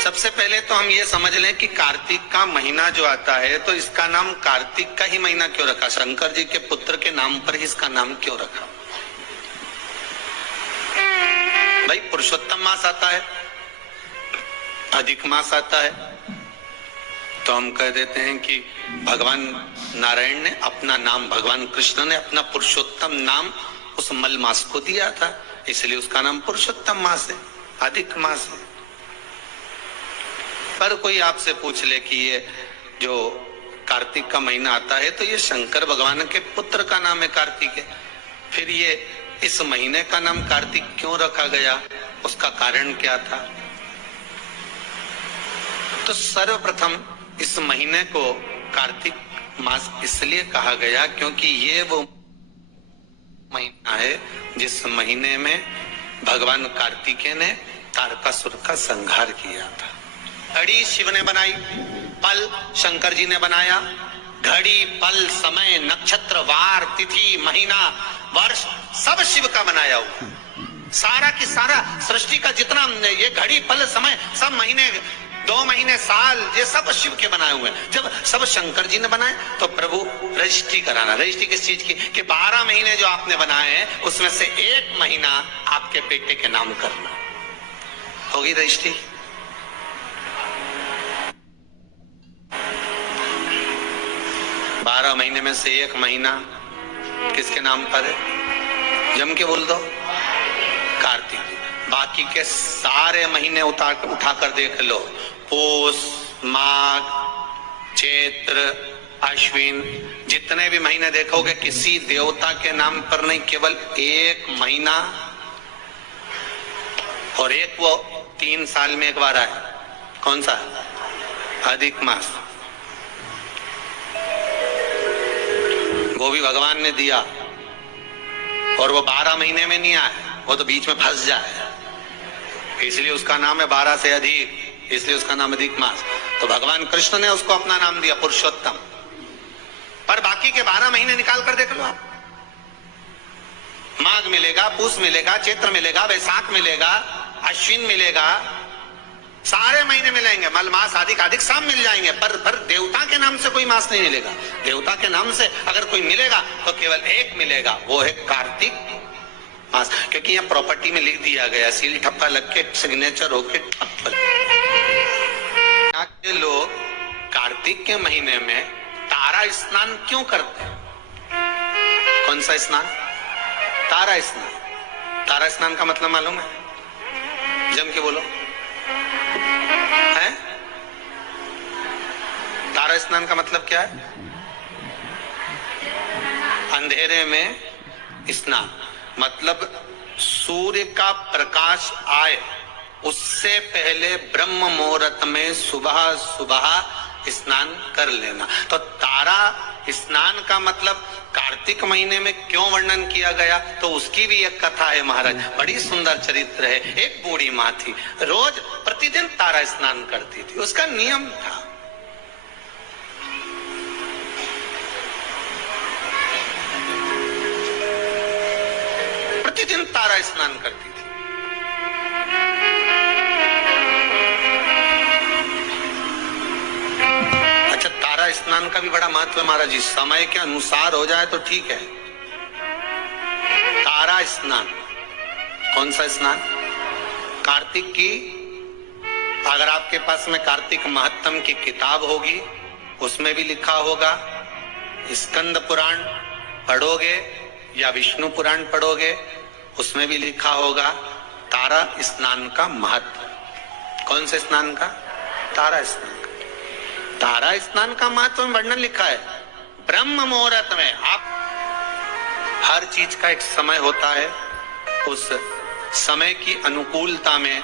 सबसे पहले तो हम ये समझ लें कि कार्तिक का महीना जो आता है तो इसका नाम कार्तिक का ही महीना क्यों रखा? शंकर जी के पुत्र के नाम पर ही इसका नाम क्यों रखा? भाई पुरुषोत्तम मास आता है, अधिक मास आता है, तो हम कह देते हैं कि भगवान नारायण ने अपना नाम, भगवान कृष्ण ने अपना पुरुषोत्तम नाम उस मल मास को दिया था, इसलिए उसका नाम पुरुषोत्तम मास है, अधिक मास है। पर कोई आपसे पूछ ले कि ये जो कार्तिक का महीना आता है तो ये शंकर भगवान के पुत्र का नाम है, कार्तिक है, फिर ये इस महीने का नाम कार्तिक क्यों रखा गया, उसका कारण क्या था? तो सर्वप्रथम इस महीने को कार्तिक मास इसलिए कहा गया क्योंकि ये वो महीना है जिस महीने में भगवान कार्तिकेय ने तारकासुर का संहार किया था। घड़ी शिव ने बनाई, पल शंकर जी ने बनाया। घड़ी, पल, समय, नक्षत्र, वार, तिथि, महीना, वर्ष सब शिव का बनाया हुआ। सारा की सारा सृष्टि का जितना ये घड़ी, पल, समय, सब महीने, 2 महीने, साल, ये सब शिव के बनाए हुए हैं। जब सब शंकर जी ने बनाए तो प्रभु रजिस्ट्री कराना। रजिस्ट्री किस चीज की? कि 12 महीने जो आपने बनाए हैं उसमें से 1 महीना आपके बेटे के नाम करना। होगी रजिस्ट्री? बारह महीने में से 1 महीना किसके नाम पर है? जम के बोल दो, कार्तिक। बाकी के सारे महीने उठाकर देख लो, पूष, माघ, चैत्र, अश्विन, जितने भी महीने देखोगे किसी देवता के नाम पर नहीं, केवल 1 महीना, और एक वो 3 साल में 1 बार आए। कौन सा? अधिक मास। वो भी भगवान ने दिया, और वो 12 महीने में नहीं आए, वो तो बीच में फंस जाए, इसलिए उसका नाम है 12 से अधिक, इसलिए उसका नाम अधिक मास। तो भगवान कृष्ण ने उसको अपना नाम दिया पुरुषोत्तम। पर बाकी के 12 महीने निकाल कर देख लो आप, माघ मिलेगा, पूष मिलेगा, चैत्र मिलेगा, वैशाख मिलेगा, अश्विन मिलेगा, सारे महीने मिलेंगे, मल मास, अधिक सब मिल जाएंगे, पर देवता के नाम से कोई मास नहीं मिलेगा। देवता के नाम से अगर कोई मिलेगा तो केवल 1 मिलेगा, वो है कार्तिक मास। क्योंकि यहाँ प्रॉपर्टी में लिख दिया गया, सील ठप्पा लग के सिग्नेचर होके ठप्पा। के लोग कार्तिक के महीने में तारा स्नान क्यों करते हैं? कौन सा स्नान? तारा स्नान। तारा स्नान का मतलब मालूम है? जम के बोलो है? तारा स्नान का मतलब क्या है? अंधेरे में स्नान, मतलब सूर्य का प्रकाश आए उससे पहले ब्रह्म मुहूर्त में सुबह सुबह स्नान कर लेना। तो तारा स्नान का मतलब कार्तिक महीने में क्यों वर्णन किया गया, तो उसकी भी एक कथा है महाराज, बड़ी सुंदर चरित्र है। एक बूढ़ी माँ थी, रोज प्रतिदिन तारा स्नान करती थी, उसका नियम था। प्रतिदिन तारा स्नान करती थी। अच्छा, तारा स्नान का भी बड़ा महत्व है महाराज जी। समय के अनुसार हो जाए तो ठीक है। तारा स्नान, कौन सा स्नान? कार्तिक की, अगर आपके पास में कार्तिक महत्तम की किताब होगी उसमें भी लिखा होगा, स्कंद पुराण पढ़ोगे या विष्णु पुराण पढ़ोगे उसमें भी लिखा होगा तारा स्नान का महत्व। कौन से स्नान का? तारा स्नान का। तारा स्नान का महत्व में वर्णन लिखा है। ब्रह्म मुहूर्त में, आप हर चीज का एक समय होता है, उस समय की अनुकूलता में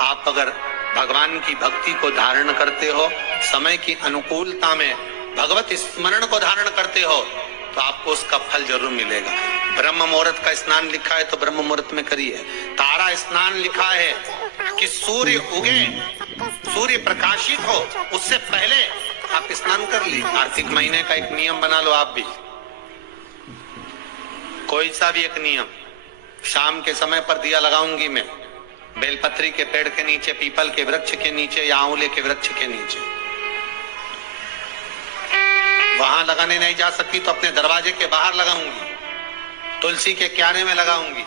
आप अगर भगवान की भक्ति को धारण करते हो, समय की अनुकूलता में भगवत स्मरण को धारण करते हो, तो आपको उसका फल जरूर मिलेगा। ब्रह्म मुहूर्त का स्नान लिखा है तो ब्रह्म मुहूर्त में करिए। तारा स्नान लिखा है कि सूर्य उगे, सूर्य प्रकाशित हो उससे पहले आप स्नान कर ली। कार्तिक महीने का एक नियम बना लो आप भी, कोई सा भी एक नियम। शाम के समय पर दिया लगाऊंगी मैं, बेलपत्री के पेड़ के नीचे, पीपल के वृक्ष के नीचे या आंवले के वृक्ष के नीचे। वहां लगाने नहीं जा सकती तो अपने दरवाजे के बाहर लगाऊंगी, तुलसी के क्यारे में लगाऊंगी।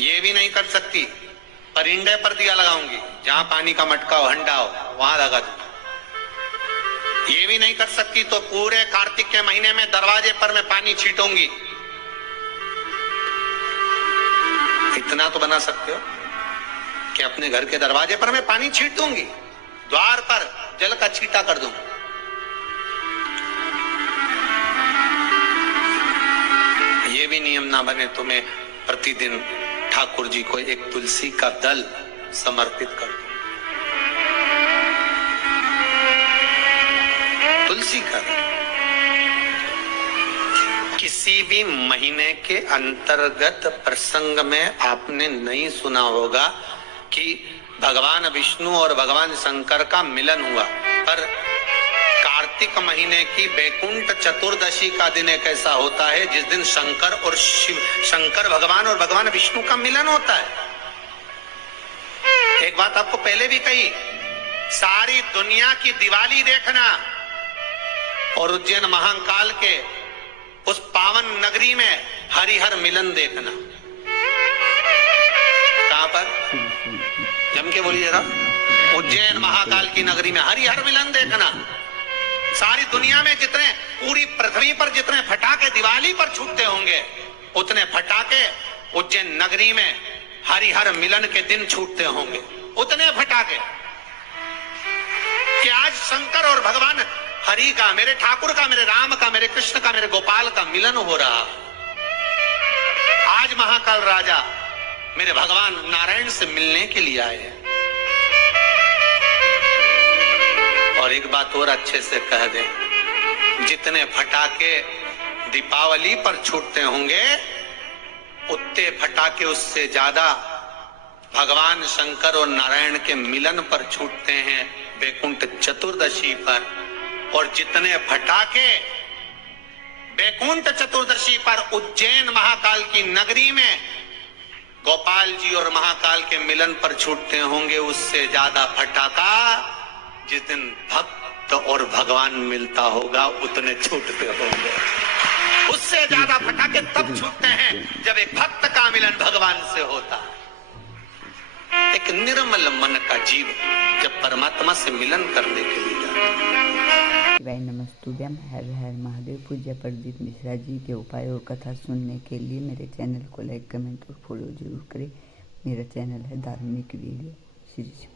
ये भी नहीं कर सकती, परिंदे पर दिया लगाऊंगी, जहां पानी का मटका हो, हंडा हो, वहां लगा दूंगी। ये भी नहीं कर सकती तो पूरे कार्तिक के महीने में दरवाजे पर मैं पानी छीटूंगी। इतना तो बना सकते हो कि अपने घर के दरवाजे पर मैं पानी छीट दूंगी, द्वार पर जल का छींटा कर दूंगी। ये भी नियम ना बने तो मैं प्रतिदिन ठाकुर जी को एक तुलसी का दल समर्पित कर दूं। तुलसी का दल किसी भी महीने के अंतर्गत प्रसंग में आपने नहीं सुना होगा कि भगवान विष्णु और भगवान शंकर का मिलन हुआ, पर कार्तिक महीने की बैकुंठ चतुर्दशी का दिन एक ऐसा होता है जिस दिन शंकर और शिव, शंकर भगवान और भगवान विष्णु का मिलन होता है। एक बात आपको पहले भी कही, सारी दुनिया की दिवाली देखना और उज्जैन महाकाल के उस पावन नगरी में हरिहर मिलन देखना। कहां पर? जम के बोलिए जरा। उज्जैन महाकाल की नगरी में हरिहर मिलन देखना। सारी दुनिया में जितने, पूरी पृथ्वी पर जितने फटाके दिवाली पर छूटते होंगे, उतने फटाके उज्जैन नगरी में हरिहर मिलन के दिन छूटते होंगे। उतने फटाके कि आज शंकर और भगवान हरि का, मेरे ठाकुर का, मेरे राम का, मेरे कृष्ण का, मेरे गोपाल का मिलन हो रहा। आज महाकाल राजा मेरे भगवान नारायण से मिलने के लिए आए हैं। और एक बात और अच्छे से कह दे, जितने फटाके दीपावली पर छूटते होंगे, उतने फटाके उससे ज्यादा भगवान शंकर और नारायण के मिलन पर छूटते हैं बैकुंठ चतुर्दशी पर। और जितने फटाके बैकुंठ चतुर्दशी पर उज्जैन महाकाल की नगरी में गोपाल जी और महाकाल के मिलन पर छूटते होंगे, उससे ज्यादा फटाका जिस दिन भक्त और भगवान मिलता होगा उतने छूटते होंगे। उससे ज्यादा फटाके तब छूटते हैं जब एक भक्त का मिलन भगवान से होता। एक निर्मल मन का जीव जब परमात्मा से मिलन करने के लिए जाता। शिवाय नमस्तुभ्यम। हर हर महादेव। पूज्य प्रदीप मिश्रा जी के उपाय और कथा सुनने के लिए मेरे चैनल को लाइक, कमेंट और फॉलो जरूर करें। मेरा चैनल है धार्मिक वीडियो सीरीज।